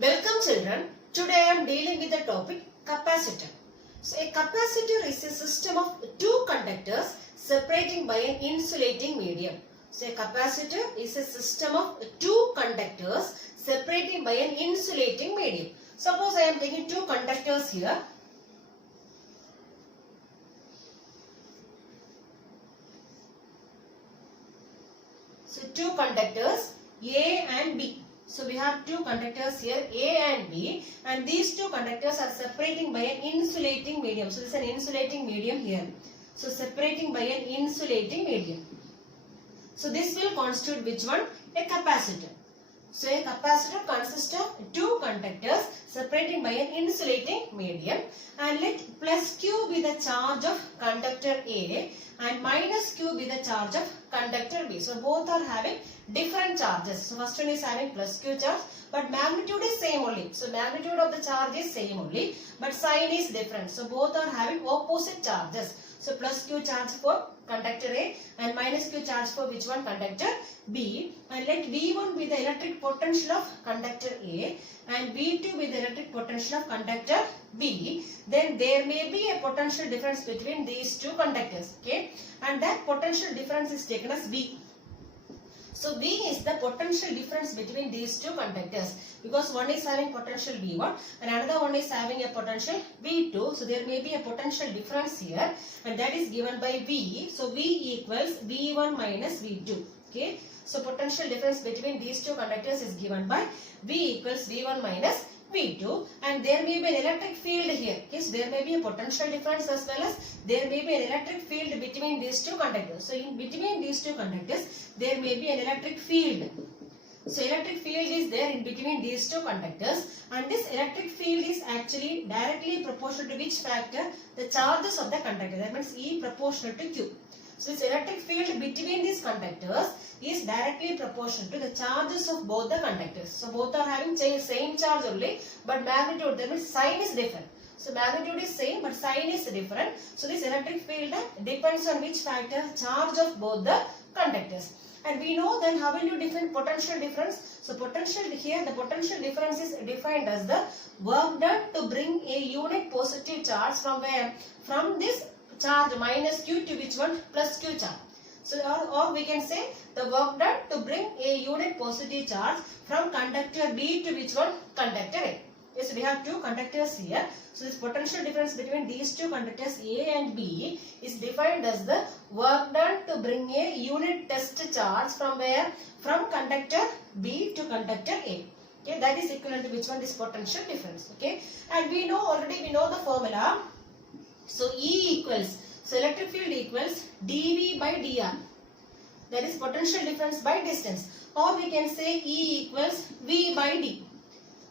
Welcome children. Today I am dealing with the topic capacitor. So a capacitor is a system of two conductors separating by an insulating medium. So a capacitor is a system of two conductors separating by an insulating medium. Suppose I am taking two conductors here. So two conductors A and B. So we have two conductors here A and B, and these two conductors are separating by an insulating medium. So this is an insulating medium here. So separating by an insulating medium. So this will constitute which one? A capacitor. So a capacitor consists of two conductors separating by an insulating medium, and let plus Q be the charge of conductor A and minus Q be the charge of conductor B. So both are having different charges. So first one is having plus Q charge, but magnitude is same only. So magnitude of the charge is same only, but sign is different. So both are having opposite charges. So plus Q charge for conductor A and minus Q charge for which one? Conductor B. And let V1 be the electric potential of conductor A and V2 be the electric potential of conductor B. Then there may be a potential difference between these two conductors. Okay, and that potential difference is taken as V. So V is the potential difference between these two conductors, because one is having potential V1 and another one is having a potential V2. So there may be a potential difference here, and that is given by V. So V equals V1 minus V2. Okay. So potential difference between these two conductors is given by V equals V1 minus V2, and there may be an electric field here. Okay, so there may be a potential difference as well as there may be an electric field between these two conductors. So in between these two conductors there may be an electric field. So electric field is there in between these two conductors, and this electric field is actually directly proportional to which factor? The charges of the conductor. That means E proportional to Q. So this electric field between these conductors is directly proportional to the charges of both the conductors. So both are having same charge only, but magnitude, that means sign is different. So magnitude is same, but sign is different. So this electric field depends on which factor? Charge of both the conductors. And we know then how will you define potential difference? So potential here, the potential difference is defined as the work done to bring a unit positive charge from where? From this charge minus Q to which one? Plus Q charge. So or we can say the work done to bring a unit positive charge from conductor B to which one? Conductor A. Yes, we have two conductors here. So this potential difference between these two conductors A and B is defined as the work done to bring a unit test charge from where? From conductor B to conductor A. Okay, that is equivalent to which one? This potential difference. Okay, and we know already, we know the formula. So E equals, so electric field equals dV by dr. That is potential difference by distance. Or we can say E equals V by d.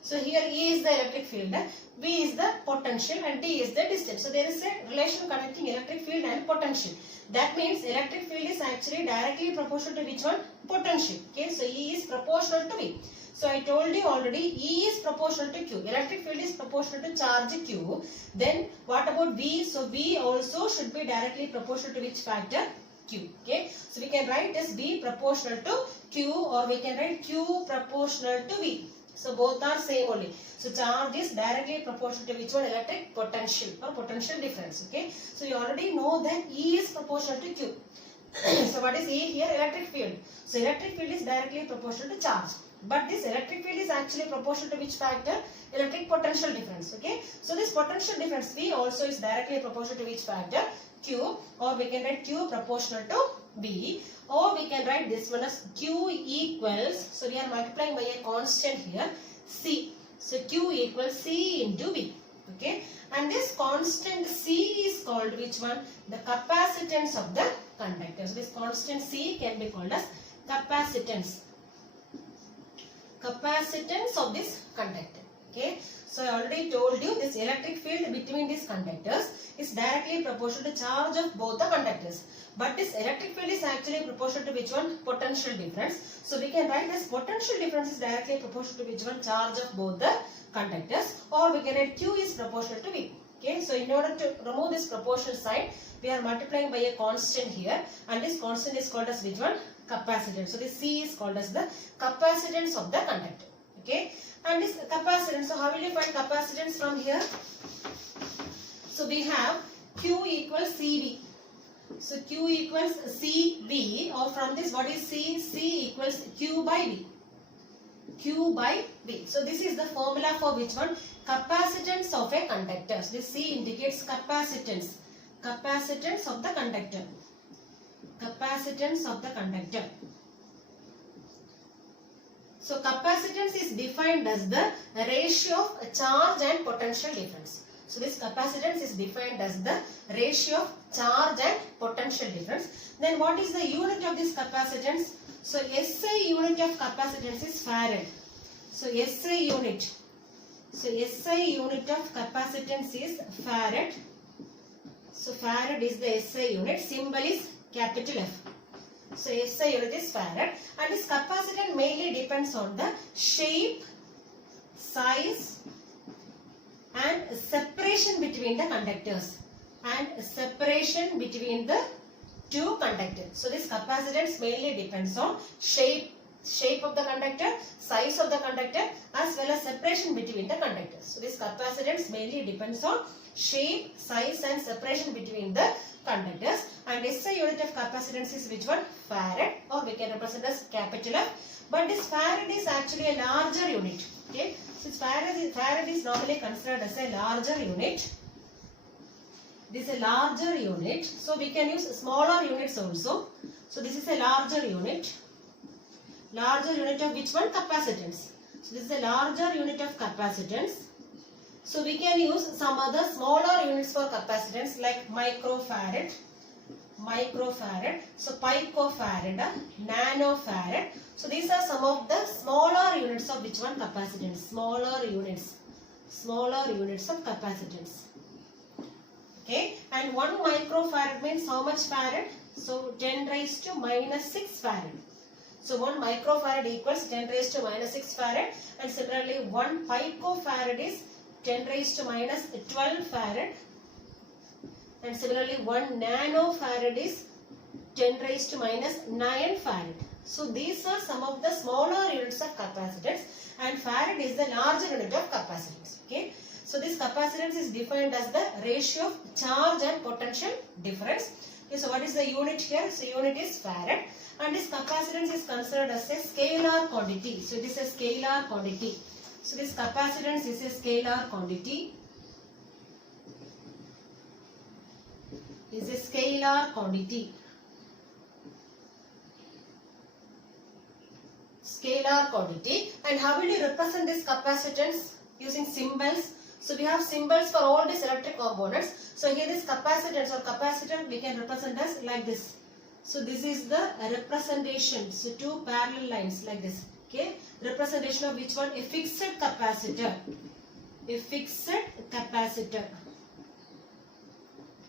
So here E is the electric field, V is the potential, and d is the distance. So there is a relation connecting electric field and potential. That means electric field is actually directly proportional to which one? Potential. Okay, so E is proportional to V. So I told you already, E is proportional to Q. Electric field is proportional to charge Q. Then what about V? So V also should be directly proportional to which factor? Q. Okay. So we can write as V proportional to Q, or we can write Q proportional to V. So both are same only. So charge is directly proportional to which one? Electric potential or potential difference. Okay. So you already know that E is proportional to Q. So what is E here? Electric field. So electric field is directly proportional to charge. But this electric field is actually proportional to which factor? Electric potential difference. Okay. So this potential difference V also is directly proportional to which factor? Q, or we can write Q proportional to V, or we can write this one as Q equals, so we are multiplying by a constant here, C. So Q equals C into V. Okay. And this constant C is called which one? The capacitance of the conductor. So this constant C can be called as capacitance. Capacitance of this conductor. Okay. So I already told you this electric field between these conductors is directly proportional to charge of both the conductors. But this electric field is actually proportional to which one? Potential difference. So we can write this potential difference is directly proportional to which one? Charge of both the conductors, or we can write Q is proportional to V. Okay. So in order to remove this proportional sign, we are multiplying by a constant here, and this constant is called as which one? Capacitance. So this C is called as the capacitance of the conductor. Okay, and this capacitance. So how will you find capacitance from here? So we have Q equals CV. So Q equals CV, or from this what is C? C equals Q by V. Q by V. So this is the formula for which one? Capacitance of a conductor. So this C indicates capacitance. Capacitance of the conductor. Capacitance of the conductor. So capacitance is defined as the ratio of charge and potential difference. So this capacitance is defined as the ratio of charge and potential difference. Then what is the unit of this capacitance? So SI unit of capacitance is farad. So SI unit. So SI unit of capacitance is farad. So farad is the SI unit. Symbol is capital F. So SI unit is farad, and this capacitance mainly depends on the shape, size, and separation between the conductors, and separation between the two conductors. So this capacitance mainly depends on shape of the conductor, size of the conductor, as well as separation between the conductors. So this capacitance mainly depends on shape, size, and separation between the conductors. And SI unit of capacitance is which one? Farad, or we can represent as capital F. But this farad is actually a larger unit. Okay, so farad is normally considered as a larger unit. This is a larger unit. So we can use smaller units also. So this is a larger unit. Larger unit of which one? Capacitance. So this is a larger unit of capacitance. So we can use some other smaller units for capacitance like microfarad, so picofarad, nanofarad. So these are some of the smaller units of which one? Capacitance. Smaller units of capacitance. Okay, and 1 microfarad means how much farad? So 10 raised to minus 6 farad. So 1 microfarad equals 10 raised to minus 6 farad, and similarly 1 picofarad is 10 raised to minus 12 farad, and similarly 1 nanofarad is 10 raised to minus 9 farad. So these are some of the smaller units of capacitance, and farad is the larger unit of capacitance. Okay, so this capacitance is defined as the ratio of charge and potential difference. Okay, so what is the unit here? So unit is farad, and this capacitance is considered as a scalar quantity. So it is a scalar quantity. So this capacitance is a scalar quantity. Is a scalar quantity. Scalar quantity. And how will you represent this capacitance? Using symbols. So we have symbols for all these electric components. So here this capacitance or capacitor we can represent as like this. So this is the representation. So two parallel lines like this. Okay, representation of which one? A fixed capacitor. A fixed capacitor.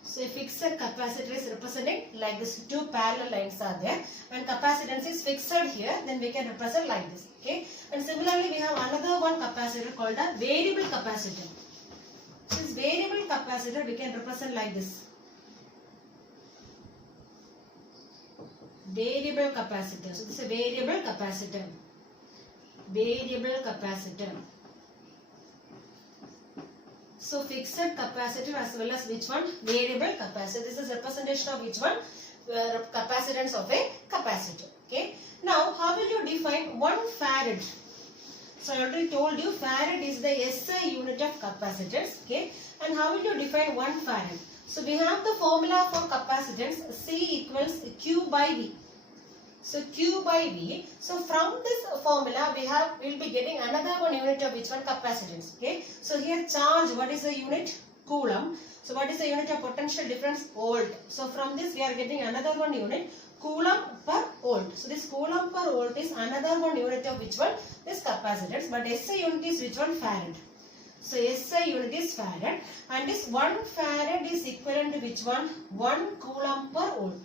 So a fixed capacitor is representing like this. Two parallel lines are there, and capacitance is fixed here. Then we can represent like this. Okay, and similarly we have another one capacitor called a variable capacitor. This variable capacitor we can represent like this. Variable capacitor. So this is a variable capacitor. Variable capacitor. So fixed capacitor as well as which one? Variable capacitor. This is representation of which one? Capacitance of a capacitor. Okay. Now how will you define 1 farad? So I already told you farad is the SI unit of capacitance. Okay. And how will you define 1 farad? So we have the formula for capacitance. C equals Q by V. So Q by V. So from this formula we will be getting another one unit of which one? Capacitance. Okay. So here charge, what is the unit? Coulomb. So what is the unit of potential difference? Volt. So from this we are getting another one unit, Coulomb per volt. So this Coulomb per volt is another one unit of which one? This capacitance. But SI unit is which one? Farad. So SI unit is farad, and this 1 farad is equivalent to which one? 1 Coulomb per volt.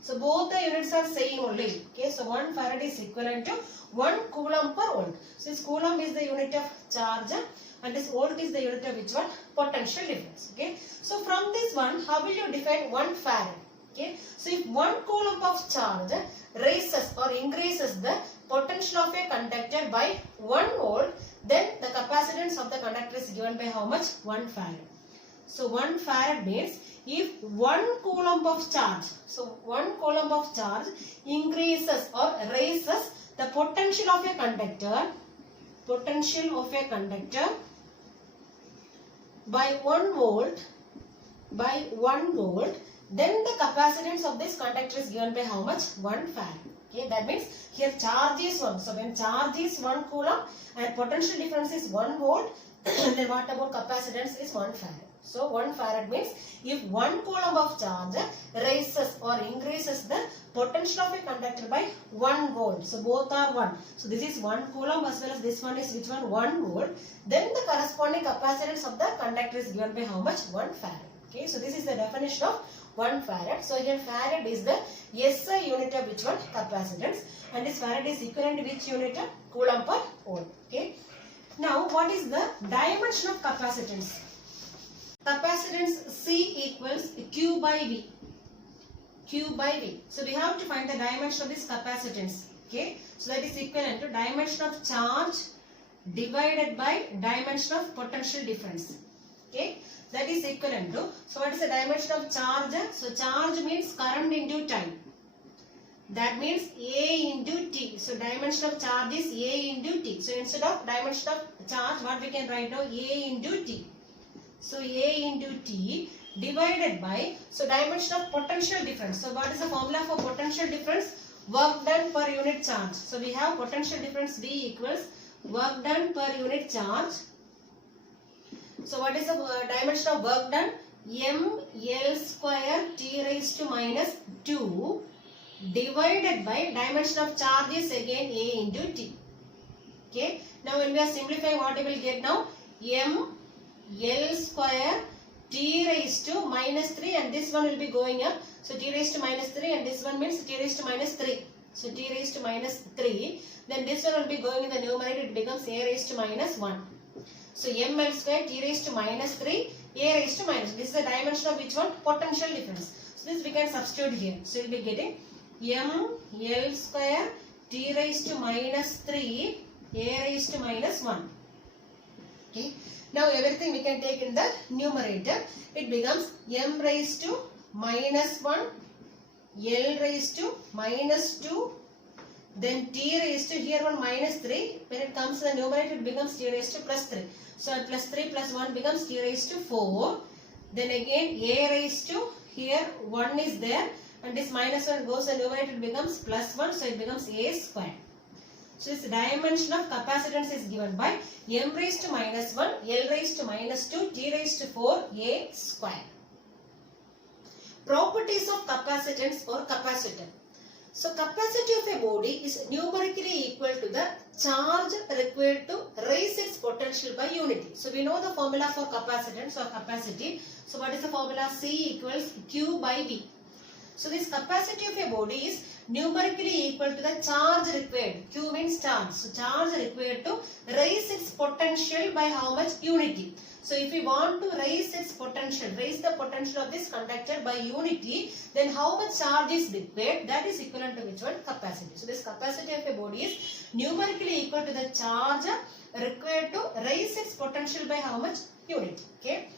So both the units are same only. Okay, so 1 farad is equivalent to 1 Coulomb per volt. So this Coulomb is the unit of charge, and this volt is the unit of which one? Potential difference. Okay, so from this one, how will you define 1 farad? Okay, so if 1 Coulomb of charge raises or increases the potential of a conductor by 1 volt, then the capacitance of the conductor is given by how much? 1 farad. So 1 farad means if 1 coulomb of charge, so 1 coulomb of charge increases or raises the potential of a conductor by 1 volt, then the capacitance of this conductor is given by how much? 1 farad. Okay, that means here charge is 1. So when charge is 1 coulomb and potential difference is 1 volt, then what about capacitance is 1 farad. So 1 farad means if 1 coulomb of charge raises or increases the potential of a conductor by 1 volt. So both are 1. So this is 1 coulomb as well as this one is which one? 1 volt. Then the corresponding capacitance of the conductor is given by how much? 1 farad. Okay, so this is the definition of 1 farad. So here farad is the SI unit of which one? Capacitance. And this farad is equivalent to which unit? Coulomb per volt. Okay. Now what is the dimension of capacitance? Capacitance C equals Q by V. Q by V. So we have to find the dimension of this capacitance. Okay. So that is equivalent to dimension of charge divided by dimension of potential difference. Okay. That is equivalent to, so what is the dimension of charge? So charge means current into time. That means A into T. So dimension of charge is A into T. So instead of dimension of charge, what we can write now? A into T. So A into T divided by, so dimension of potential difference. So what is the formula for potential difference? Work done per unit charge. So we have potential difference V equals work done per unit charge. So what is the dimension of work done? mL square T raised to minus 2 divided by dimension of charge is again A into T. Okay. Now when we are simplifying, what we will get now? mL square T raised to minus 3 and this one will be going up. So T raised to minus 3 and this one means T raised to minus 3. So T raised to minus 3. Then this one will be going in the numerator, it becomes A raised to minus 1. So mL square T raised to minus 3, A raised to minus. This is the dimension of which one? Potential difference. So this we can substitute here. So we will be getting mL square T raised to minus 3, A raised to minus 1. Okay. Now everything we can take in the numerator. It becomes m raised to minus 1, L raised to minus 2, then T raised to here one minus 3. When it comes to the numerator, it becomes T raised to plus 3. So plus 3 plus 1 becomes T raised to 4. Then again A raised to here 1 is there. And this minus 1 goes and numerator, it becomes plus 1. So it becomes A square. So this dimension of capacitance is given by m raised to minus 1, L raised to minus 2, T raised to 4, A square. Properties of capacitance or capacitor. So capacity of a body is numerically equal to the charge required to raise its potential by unity. So we know the formula for capacitance or capacity. So what is the formula? C equals Q by V. So this capacity of a body is numerically equal to the charge required. Q means charge. So charge required to raise its potential by how much? Unity. So if we want to raise its potential, raise the potential of this conductor by unity, then how much charge is required? That is equivalent to which one? Capacity. So this capacity of a body is numerically equal to the charge required to raise its potential by how much? Unity. Okay.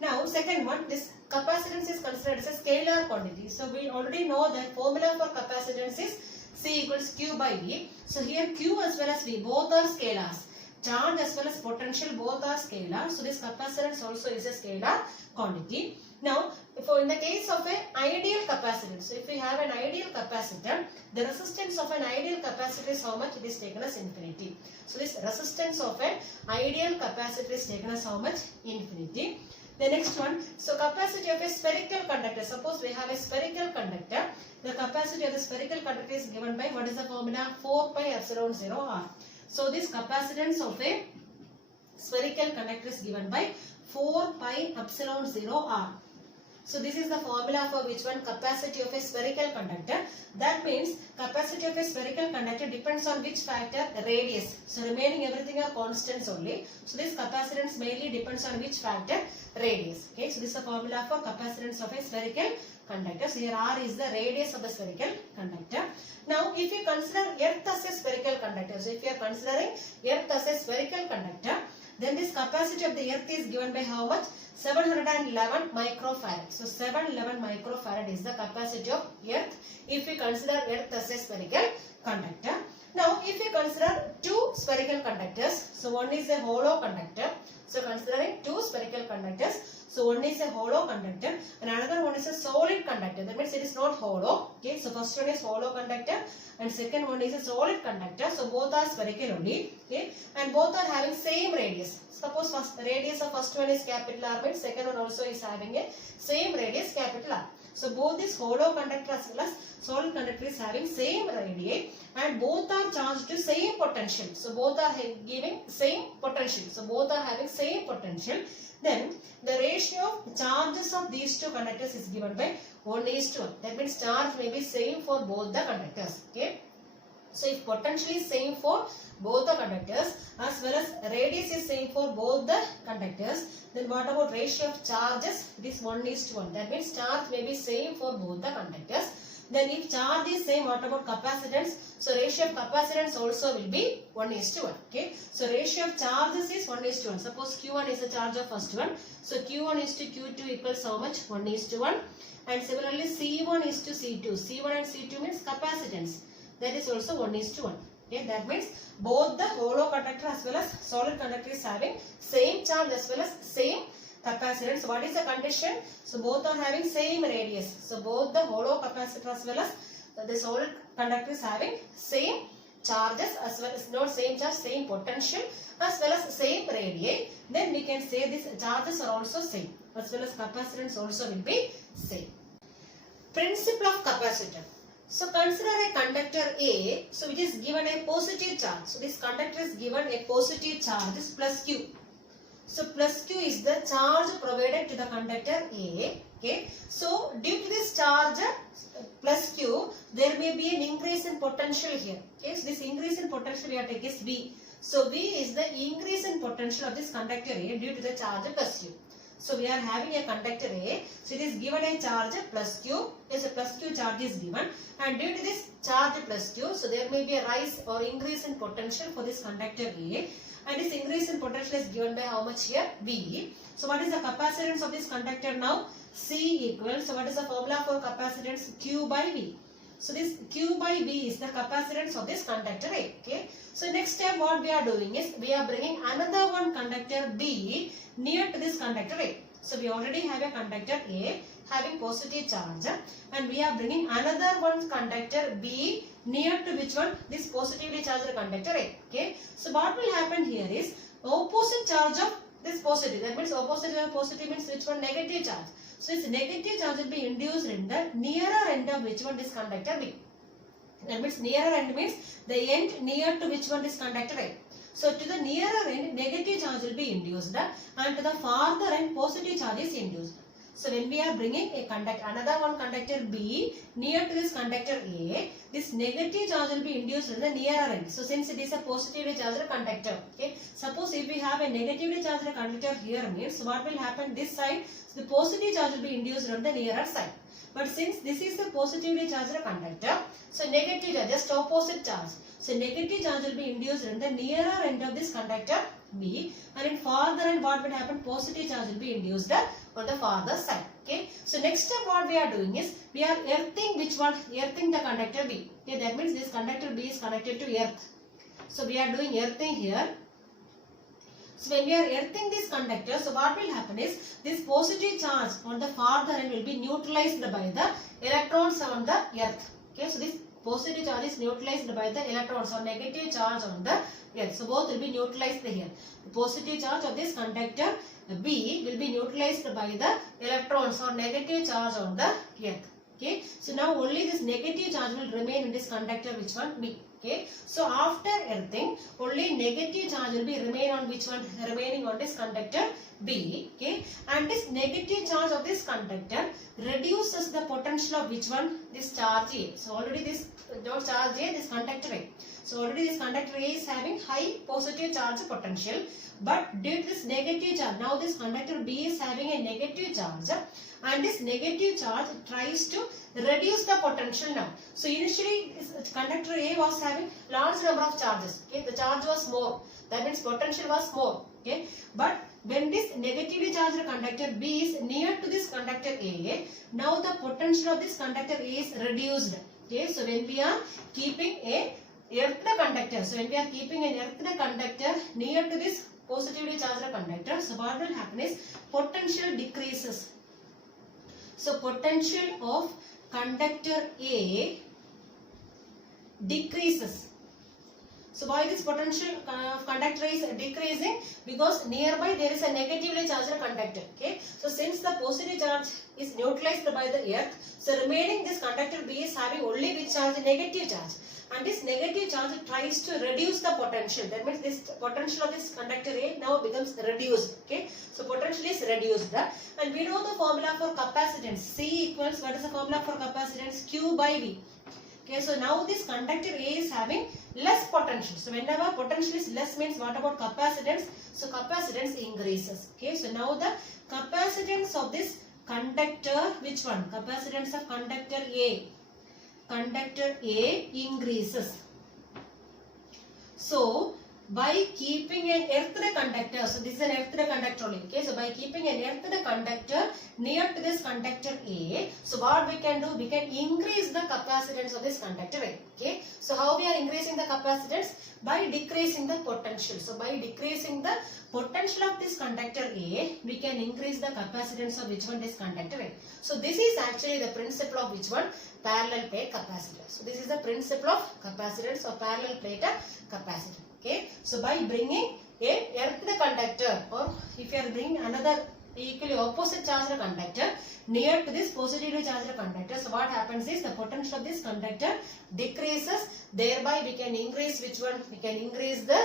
Now second one, this capacitance is considered as a scalar quantity. So we already know that formula for capacitance is C equals Q by V. So here Q as well as V both are scalars. Charge as well as potential both are scalar. So this capacitance also is a scalar quantity. Now for in the case of an ideal capacitor, so if we have an ideal capacitor, the resistance of an ideal capacitor is how much? It is taken as infinity. So this resistance of an ideal capacitor is taken as how much? Infinity. The next one, so capacity of a spherical conductor. Suppose we have a spherical conductor. The capacity of the spherical conductor is given by, what is the formula? 4 pi epsilon 0 r. So this capacitance of a spherical conductor is given by 4 pi epsilon 0 r. So this is the formula for which one? Capacity of a spherical conductor. That means capacity of a spherical conductor depends on which factor? Radius. So remaining everything are constants only. So this capacitance mainly depends on which factor? Radius. Okay. So this is the formula for capacitance of a spherical conductor. So here R is the radius of the spherical conductor. Now, if you consider Earth as a spherical conductor, so if you are considering Earth as a spherical conductor, then this capacity of the Earth is given by how much? 711 microfarad. So 711 microfarad is the capacity of Earth if we consider Earth as a spherical conductor. Now, if you consider two spherical conductors, so one is a hollow conductor. So considering two spherical conductors, so one is a hollow conductor and another one is a solid conductor. That means it is not hollow. Okay, so first one is hollow conductor and second one is a solid conductor. So both are spherical only. Okay, and both are having same radius. Suppose the radius of first one is capital R, means second one also is having a same radius capital R. So both this hollow conductor as well as solid conductor is having same radii and both are charged to same potential. So both are giving same potential. So both are having same potential. Then the ratio of charges of these two conductors is given by 1:1. That means charge may be same for both the conductors. Okay. So if potential is same for both the conductors as well as radius is same for both the conductors, then what about ratio of charges? It is 1:1. That means charge may be same for both the conductors. Then if charge is same, what about capacitance? So ratio of capacitance also will be 1:1. Okay. So ratio of charges is 1:1. Suppose Q1 is the charge of first one. So Q1 is to Q2 equals how much? 1:1. And similarly C1 is to C2. C1 and C2 means capacitance. That is also 1:1. Okay. That means both the hollow conductor as well as solid conductor is having same charge as well as same capacitance. What is the condition? So both are having same radius. So both the hollow capacitor as well as the solid conductor is having same charges as well as not same charge, same potential as well as same radii. Then we can say these charges are also same as well as capacitance also will be same. Principle of capacitor. So consider a conductor A, so which is given a positive charge. So this conductor is given a positive charge is plus Q. So plus Q is the charge provided to the conductor A. Okay. So due to this charge plus Q, there may be an increase in potential here. Okay. So this increase in potential we have taken is V. So V is the increase in potential of this conductor A due to the charge plus Q. So we are having a conductor A. So it is given a charge plus Q. Yes, a plus Q charge is given. And due to this charge plus Q, so there may be a rise or increase in potential for this conductor A. And this increase in potential is given by how much here? V. So what is the capacitance of this conductor now? C equals, so what is the formula for capacitance? Q by V. So this Q by V is the capacitance of this conductor A. Okay. So next step what we are doing is we are bringing another one conductor B near to this conductor A. So we already have a conductor A having positive charge and we are bringing another one conductor B near to which one? This positively charged conductor A. Okay. So what will happen here is opposite charge of this positive. That means opposite of positive means which one? Negative charge. So its negative charge will be induced in the nearer end of which one? This conductor B. That means nearer end means the end near to which one? This conductor A. So to the nearer end negative charge will be induced and to the farther end positive charge is induced. So when we are bringing a conductor, another one conductor B near to this conductor A, this negative charge will be induced in the nearer end. So since it is a positively charged conductor, okay. Suppose if we have a negatively charged conductor here means what will happen this side? So the positive charge will be induced on the nearer side. But since this is a positively charged conductor, so negative charge, just opposite charge. So negative charge will be induced in the nearer end of this conductor B, and in farther end what will happen? Positive charge will be induced on the farther side. Okay. So next step what we are doing is we are earthing which one? Earthing the conductor B. Okay. That means this conductor B is connected to earth. So we are doing earthing here. So when we are earthing this conductor, so what will happen is this positive charge on the farther end will be neutralized by the electrons on the earth. Okay. So this positive charge is neutralized by the electrons or negative charge on the earth. So both will be neutralized here. The positive charge of this conductor B will be neutralized by the electrons or negative charge on the earth. Okay. So now only this negative charge will remain in this conductor which one? B. Okay. So after earthing only negative charge will be remain on which one? Remaining on this conductor B. Okay. And this negative charge of this conductor reduces the potential of which one? This charge A. So already this charge A, this conductor A. So already this conductor A is having high positive charge potential, but due to this negative charge, now this conductor B is having a negative charge, and this negative charge tries to reduce the potential now. So initially this conductor A was having large number of charges. Okay, the charge was more. That means potential was more. Okay, but when this negatively charged conductor B is near to this conductor A, now the potential of this conductor A is reduced. Okay, so when we are keeping a earthed conductor, so when we are keeping an earthed conductor near to this positively charged conductor, so what will happen is potential decreases. So potential of conductor A decreases. So why this potential of conductor is decreasing? Because nearby there is a negatively charged conductor. Okay. So since the positive charge is neutralized by the earth, so remaining this conductor B is having only which charge? Negative charge. And this negative charge tries to reduce the potential. That means this potential of this conductor A now becomes reduced. Okay. So potential is reduced. And we know the formula for capacitance. C equals, what is the formula for capacitance? Q by V. Okay, so now this conductor A is having less potential. So whenever potential is less means what about capacitance? So capacitance increases. Okay, so now the capacitance of this conductor, which one? Capacitance of conductor A. Conductor A increases. So by keeping an earthed conductor, so this is an earthed conductor only. Okay, so by keeping an earthed conductor near to this conductor A, so what we can do? We can increase the capacitance of this conductor A. Okay, so how we are increasing the capacitance? By decreasing the potential. So by decreasing the potential of this conductor A, we can increase the capacitance of which one? This conductor A. So this is actually the principle of which one? Parallel plate capacitor. So this is the principle of capacitance or parallel plate capacitor. Okay, so by bringing a earthed conductor, or if you are bringing another equally opposite charged conductor near to this positively charged conductor, so what happens is the potential of this conductor decreases. Thereby we can increase which one? We can increase the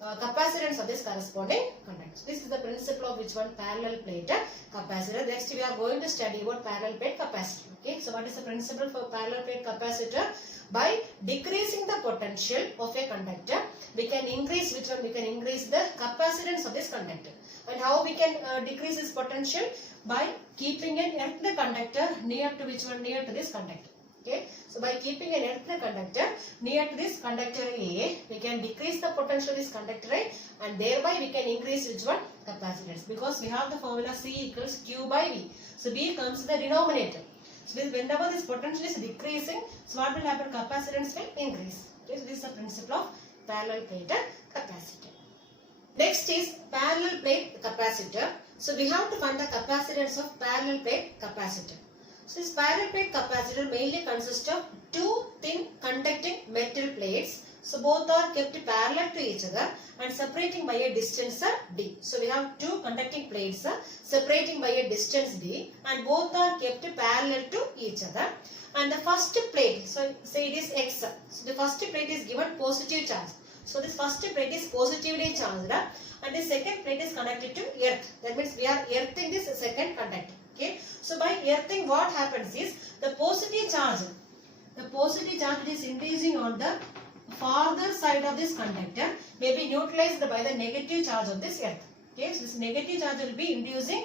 capacitance of this corresponding conductor. So this is the principle of which one? Parallel plate capacitor. Next we are going to study about parallel plate capacitor. Okay, so what is the principle for parallel plate capacitor? By decreasing the potential of a conductor, we can increase which one? We can increase the capacitance of this conductor. And how we can decrease this potential? By keeping an earthed conductor near to which one? Near to this conductor. Okay, so by keeping an earthed conductor near to this conductor A, we can decrease the potential of this conductor A, and thereby we can increase which one? Capacitance. Because we have the formula C equals Q by V. So B comes to the denominator. So whenever this potential is decreasing, so what will happen? Capacitance will increase. Okay, so this is the principle of parallel plate capacitor. Next is parallel plate capacitor. So we have to find the capacitance of parallel plate capacitor. So this parallel plate capacitor mainly consists of two thin conducting metal plates. So both are kept parallel to each other and separating by a distance d. So we have two conducting plates separating by a distance d, and both are kept parallel to each other. And the first plate, so say it is x. So the first plate is given positive charge. So this first plate is positively charged, and the second plate is connected to earth. That means we are earthing this second conductor. Okay. So by earthing, what happens is the positive charge is increasing on the farther side of this conductor may be neutralized by the negative charge of this earth. Okay, so this negative charge will be inducing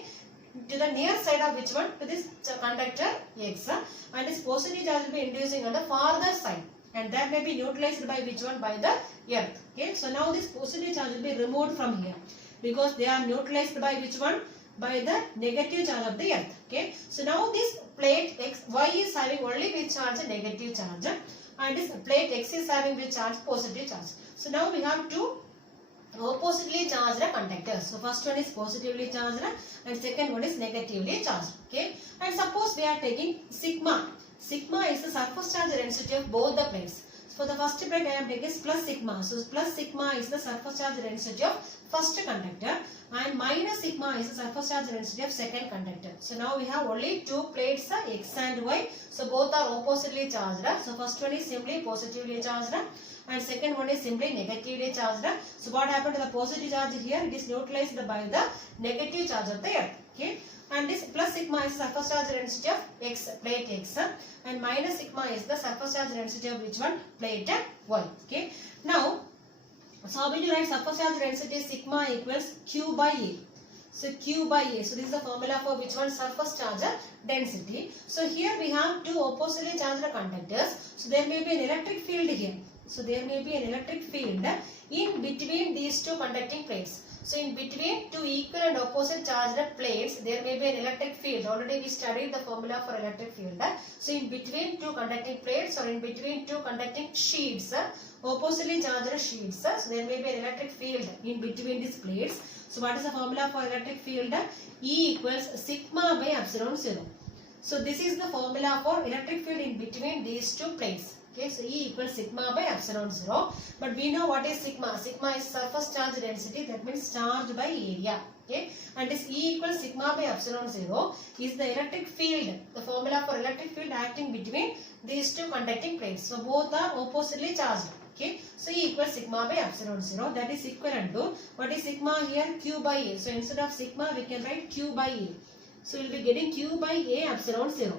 to the near side of which one? To this conductor X, and this positive charge will be inducing on the farther side, and that may be neutralized by which one? By the earth. Okay, so now this positive charge will be removed from here because they are neutralized by which one? By the negative charge of the earth. Okay, so now this plate X, Y is having only which charge? Negative charge, and this plate X is having which charge? Positive charge. So now we have two oppositely charged conductors. So first one is positively charged and second one is negatively charged. Okay, and suppose we are taking sigma. Sigma is the surface charge density of both the plates. So for the first plate I am taking plus sigma. So plus sigma is the surface charge density of first conductor, and minus sigma is the surface charge density of second conductor. So now we have only two plates X and Y. So both are oppositely charged. So first one is simply positively charged and second one is simply negatively charged. So what happened to the positive charge here? It is neutralized by the negative charge of the earth. Okay. and this plus sigma is surface charge density of X, plate X, and minus sigma is the surface charge density of which one? Plate Y. Okay. Now, so how will you write surface charge density? Sigma equals Q by A. So Q by A. So this is the formula for which one? Surface charge density. So here we have two oppositely charged conductors. So there may be an electric field here. So there may be an electric field in between these two conducting plates. So in between two equal and opposite charged plates, there may be an electric field. Already we studied the formula for electric field. So in between two conducting plates or in between two conducting sheets, oppositely charged sheets, so there may be an electric field in between these plates. So what is the formula for electric field? E equals sigma by epsilon 0. So this is the formula for electric field in between these two plates. Okay, so E equals sigma by epsilon 0. But we know what is sigma. Sigma is surface charge density, that means charge by area. Okay, and this E equals sigma by epsilon 0 is the electric field, the formula for electric field acting between these two conducting plates. So both are oppositely charged. Okay, so E equals sigma by epsilon 0, that is equivalent to, what is sigma here? Q by A. So instead of sigma we can write Q by A. So we will be getting Q by A epsilon 0.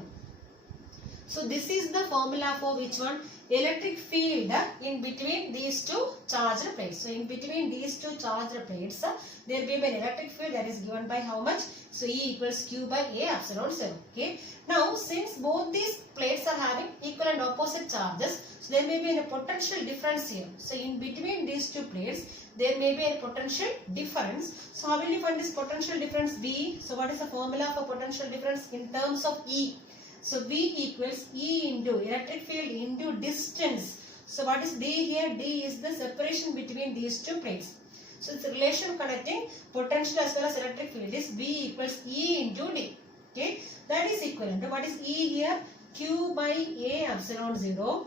So this is the formula for which one? Electric field in between these two charged plates. So in between these two charged plates, there will be an electric field that is given by how much? So E equals Q by A epsilon 0. Okay. Now since both these plates are having equal and opposite charges, so there may be a potential difference here. So in between these two plates, there may be a potential difference. So how will you find this potential difference? V. So what is the formula for potential difference in terms of E? So V equals E into electric field into distance. So what is D here? D is the separation between these two plates. So it's a relation connecting potential as well as electric field is V equals E into D. Okay, that is equivalent to what is E here? Q by A epsilon 0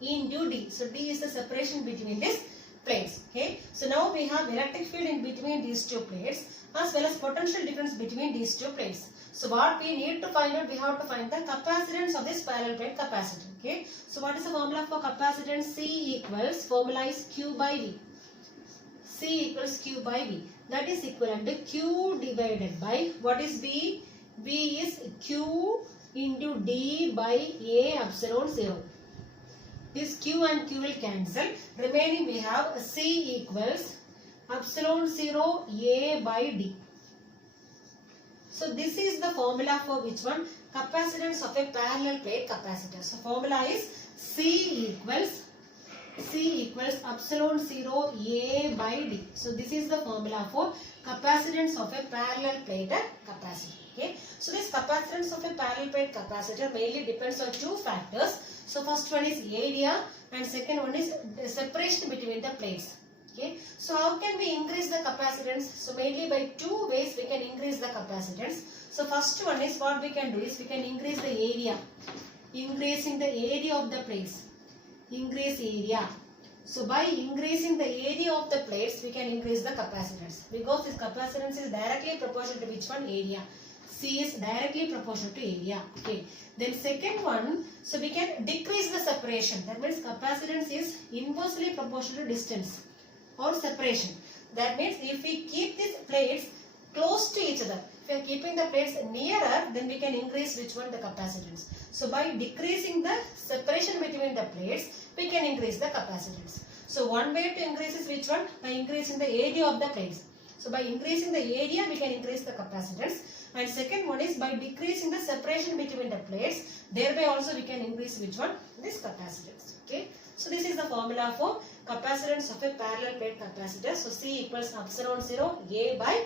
into D. So D is the separation between these plates. Okay, so now we have electric field in between these two plates as well as potential difference between these two plates. So what we need to find out, we have to find the capacitance of this parallel plate capacitor. Okay, so what is the formula for capacitance? C equals, formula is Q by V. C equals Q by V. That is equivalent to Q divided by, what is V? V is Q into D by A epsilon 0. This Q and Q will cancel. Remaining we have C equals epsilon 0 A by D. So this is the formula for which one? Capacitance of a parallel plate capacitor. So formula is C equals epsilon 0 A by D. So this is the formula for capacitance of a parallel plate capacitor. Okay. So this capacitance of a parallel plate capacitor mainly depends on two factors. So first one is area and second one is the separation between the plates. Okay. So how can we increase the capacitance? So mainly by two ways we can increase the capacitance. So first one is, what we can do is we can increase the area. Increasing the area of the plates. Increase area. So by increasing the area of the plates we can increase the capacitance. Because this capacitance is directly proportional to which one? Area. C is directly proportional to area. Okay. Then second one, so we can decrease the separation. That means capacitance is inversely proportional to distance or separation. That means if we keep these plates close to each other, if we are keeping the plates nearer, then we can increase which one? The capacitance. So by decreasing the separation between the plates, we can increase the capacitance. So one way to increase is which one? By increasing the area of the plates. So by increasing the area, we can increase the capacitance. And second one is by decreasing the separation between the plates, thereby also we can increase which one? This capacitance. Okay. So this is the formula for capacitance of a parallel plate capacitor. So C equals epsilon 0 A by